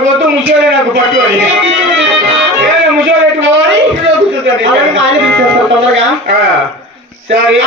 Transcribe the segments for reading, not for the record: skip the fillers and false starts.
నాకు వద్దు ముసలి నాకు పట్టు అని ముసలి పెట్టుకోవాలి కూర్చుంటాను తొందరగా సరే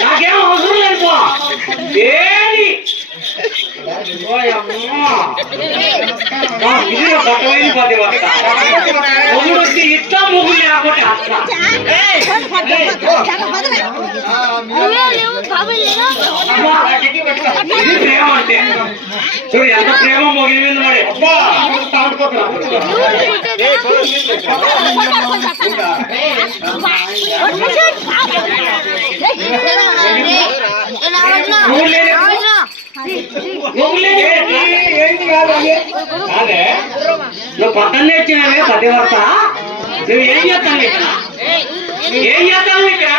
నాకేం అవసరం లేదు బట్టలేని పది మొగుడు వచ్చి ఇట్లా మొగుడు లేకపోతే ఇది ప్రేమ అంటే చూడు ఎంత ప్రేమ మొగిలి మీద మరి అదే నువ్వు పట్టణం ఇచ్చినవే పతివర్త నువ్వు ఏం చేస్తాను ఇక్కడ ఏం చేస్తాను ఇక్కడ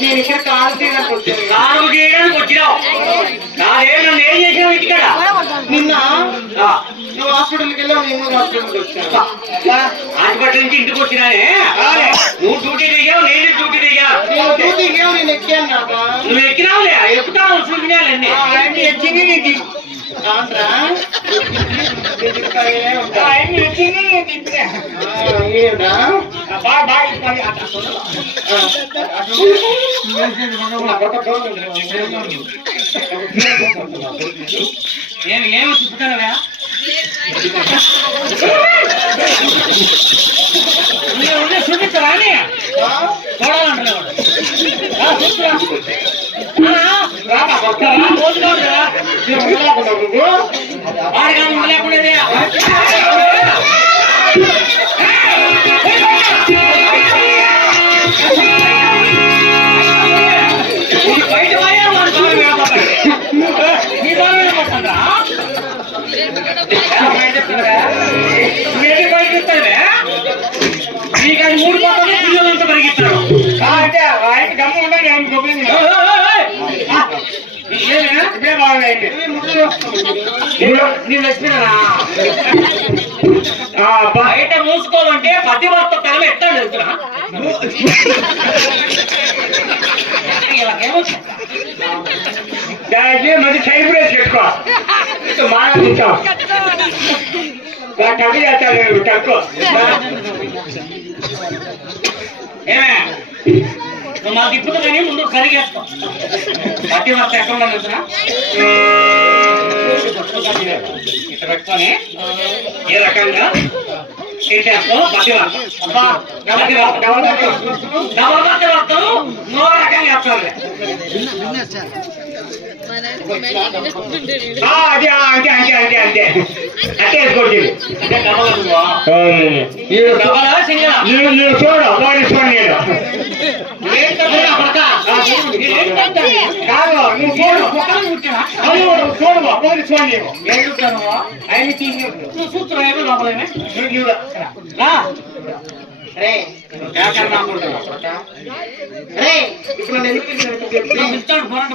నేను ఇక్కడ కాలు తీయడానికి వచ్చాను కాలు తీయడానికి వచ్చినావు కాదే నన్ను ఏం చేసావు ఇక్కడ నిన్న నువ్వు హాస్పిటల్కి వెళ్ళావు నేను హాస్పిటల్కి వచ్చాను హాస్పిటల్ నుంచి ఇంటికి వచ్చినానే నువ్వు డ్యూటీ దిగావు నేను డ్యూటీ దిగావు నువ్వు దిగావు నేను ఎక్కాను నువ్వు ఎక్కినావులే ఎక్కుతావు చూసినాలన్నీ ఎక్కింది నీకు ఏమి చూపుతానవా చూపించరా చూడాలంటే బయట బయటనే నీకు అది 3 పోతాను పిల్లలంతా పరిగెత్తాడు అంటే ఆయన గమ్మ ఉండాలి ఆయన గొప్ప బయట మూసుకోవాలంటే పతివర్త తల ఎత్తాడు వెళ్తున్నా దానికి మరి సైడ్ బ్రేక్ పెట్టుకో మాట్లాడుతాం టక్ చేస్తాడు టక్కు ఏమే నువ్వు మాకు ఇప్పుడు కానీ ముందు కరిగేస్తావు పతివర్త ఎక్కడ వెళ్తున్నా ఇట్లా పెట్టుకొని ఏ రకంగా చేసేస్తావు పతివర్త డబల్ పతివర్తలు 3 రకంగా వేస్తాను అంతే అంతే అంతే అంతే అంటే వేసుకోవచ్చు చూడు పోలీసుకోండి నేను కాదు నువ్వు చూడు చూడు పోలీసుకోండి ఏం చూస్తాను ఆయన నువ్వు చూస్తున్నావు ఏమో లోపలనే ఇప్పుడు ఇస్తాడు పోరాట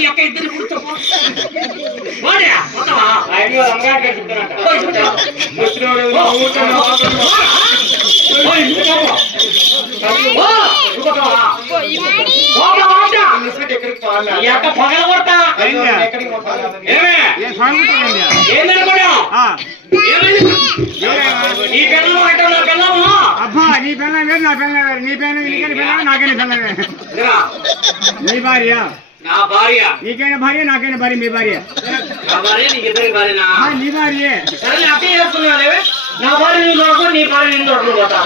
ఎక్క ఇద్దరు కూర్చోపో పగల కొడతా ఏందనుకున్నా నీ పిల్లలు అంటే నా పిల్లము అబ్బా నీ పిల్ల వేరు నా పిల్ల వేరు నీ పిల్ల నీకని పిల్ల నాకైనా పిల్ల వేరు నీ భార్య నా భార్య నీకైనా భార్య నాకైనా భార్య మీ భార్య నా భార్య నీకిద్దరికి భార్యనా నీ భార్య సరే అట్టే చేస్తున్నావు నా భార్య నువ్వు దొరకు నీ భార్య నేను దొరకు పోతా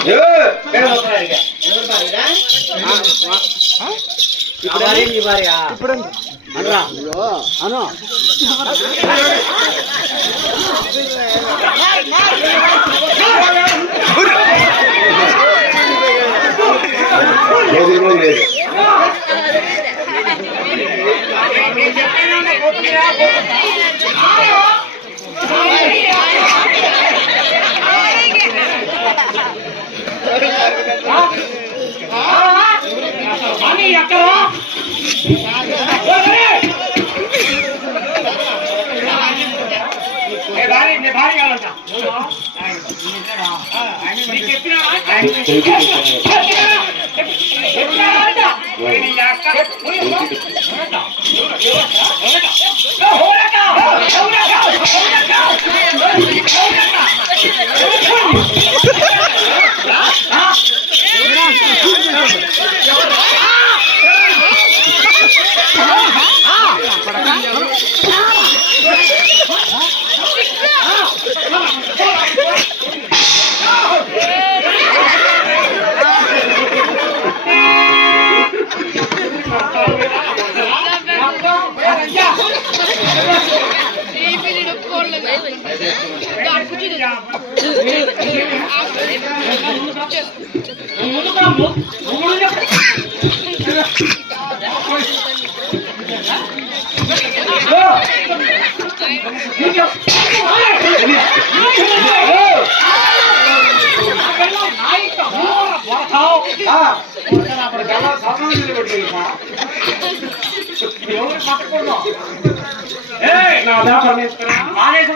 భార్య నీ భార్య ఇప్పుడు అను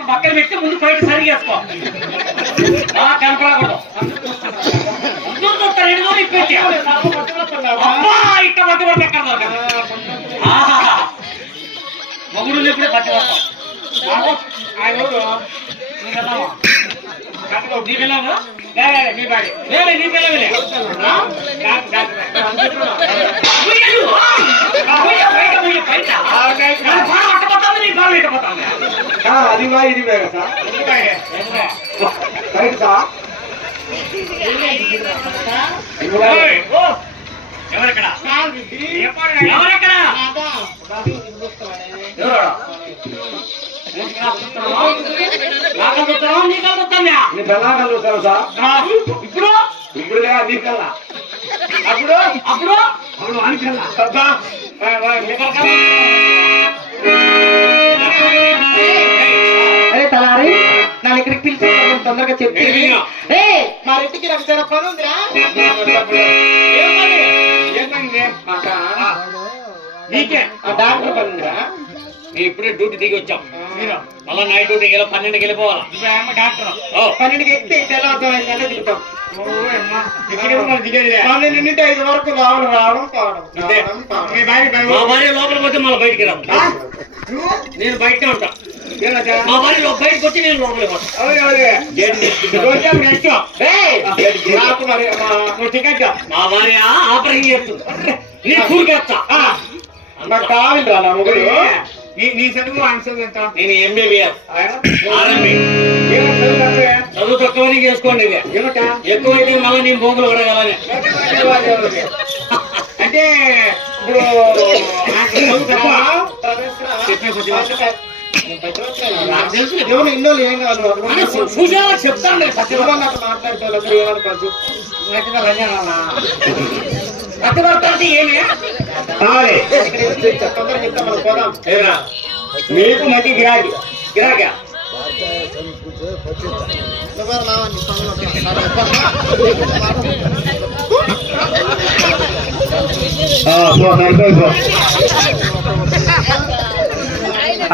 పక్కన పెట్టి ముందు బయట సరిగేసుకో కనపడకూడదు ఇట్ట పట్టి పడితే ఎక్కడ దొరకదు మొగుడు ఎప్పుడే పట్టి పడతాం నీ పిల్లలు నీ బాడీ నీ పిల్లలే అది ఇది ఎవరెక్కడ ఎవరెక్కడ ఇప్పుడు ఇప్పుడు నీకల్లా అప్పుడు అప్పుడు అప్పుడు అనుకల్లా తలారి నన్ను ఇక్కడికి పిలిచి తొందరగా చెప్పి మా ఇంటికి రక్షణ పని ఉందిరా నీకే డాక్టర్ పని ఉందిరా నేను ఇప్పుడే డ్యూటీ దిగి వచ్చాం మళ్ళా నైట్ డ్యూటీకి వెళ్ళి 12కి వెళ్ళిపోవాలా డాక్టర్ 12కి ఎక్కితే తెల్లవారుజామున దిగుతాం 12 వరకు రావడం మా భార్య లోపలికి వచ్చి మళ్ళీ బయటికి రావు నేను బయటనే ఉంటా మా భార్య బయటకు వచ్చి నేను లోపలికి పోతా మా భార్య ఆపరేషన్ చేస్తుంది నేను కూరికేస్తా నాకు కావాలిరా నా మొగుడు నీ చదువు ఆన్సర్ ఎంత నేను ఎంబీబీఎస్ చదువు తక్కువ చేసుకోండి ఇది ఎక్కువైతే మళ్ళీ నేను బొంగులు పడగలని అంటే నాకు తెలుసు దేవుని ఎన్నో ఏం కాదు చెప్తాను నాకు మాట్లాడతాను ఏమనుకోవచ్చు ఏమి మీకు మంచి గిరాకీ గిరాకా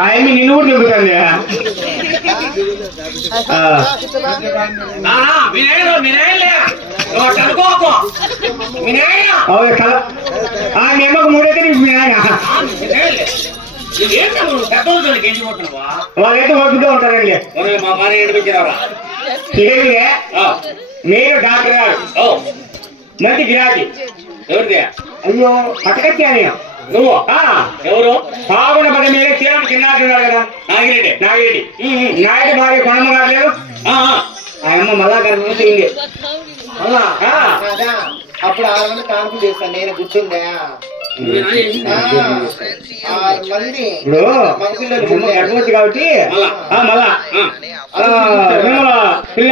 ఆయమి నిన్ను కూడా చెబుతాను మేమకు మూడైతే నీకు మీ నాయన వాళ్ళైతే వద్దుగా ఉంటారండి మా భార్య నడిపించినవరా మీరు డాక్టర్ గారు మంచి గిరాకీ ఎవరిది అయ్యో అటకచ్చాను నువ్వు ఎవరు బాగున్న పద మీరే చీరలు చిన్నాడున్నాడు కదా నాగిరెడ్డి నాగిరెడ్డి నాయుడు భార్య కొనమ్మ గారు లేరు ఆ అమ్మ మళ్ళా గారు మూసింది అప్పుడు 6 మంది కాన్పు చేస్తాను నేను గుర్తుందా మంది ఇప్పుడు గర్భవతి కాబట్టి మళ్ళా పిల్ల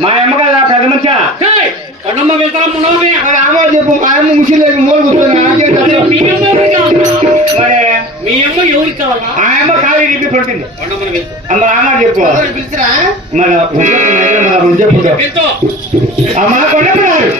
మా అమ్మ కదా పెద్ద మంచిగా చెప్పు మా అమ్మ ముసిలేదు మూలు కూర్చొని మరి మీ అమ్మ ఎవరికి కావాలా ఆ అమ్మ ఖాళీ నింపి పడుతుంది అమ్మ అమ్మ చెప్పు పిలిచిరా మన చెప్పు అమ్మ కొండపడారు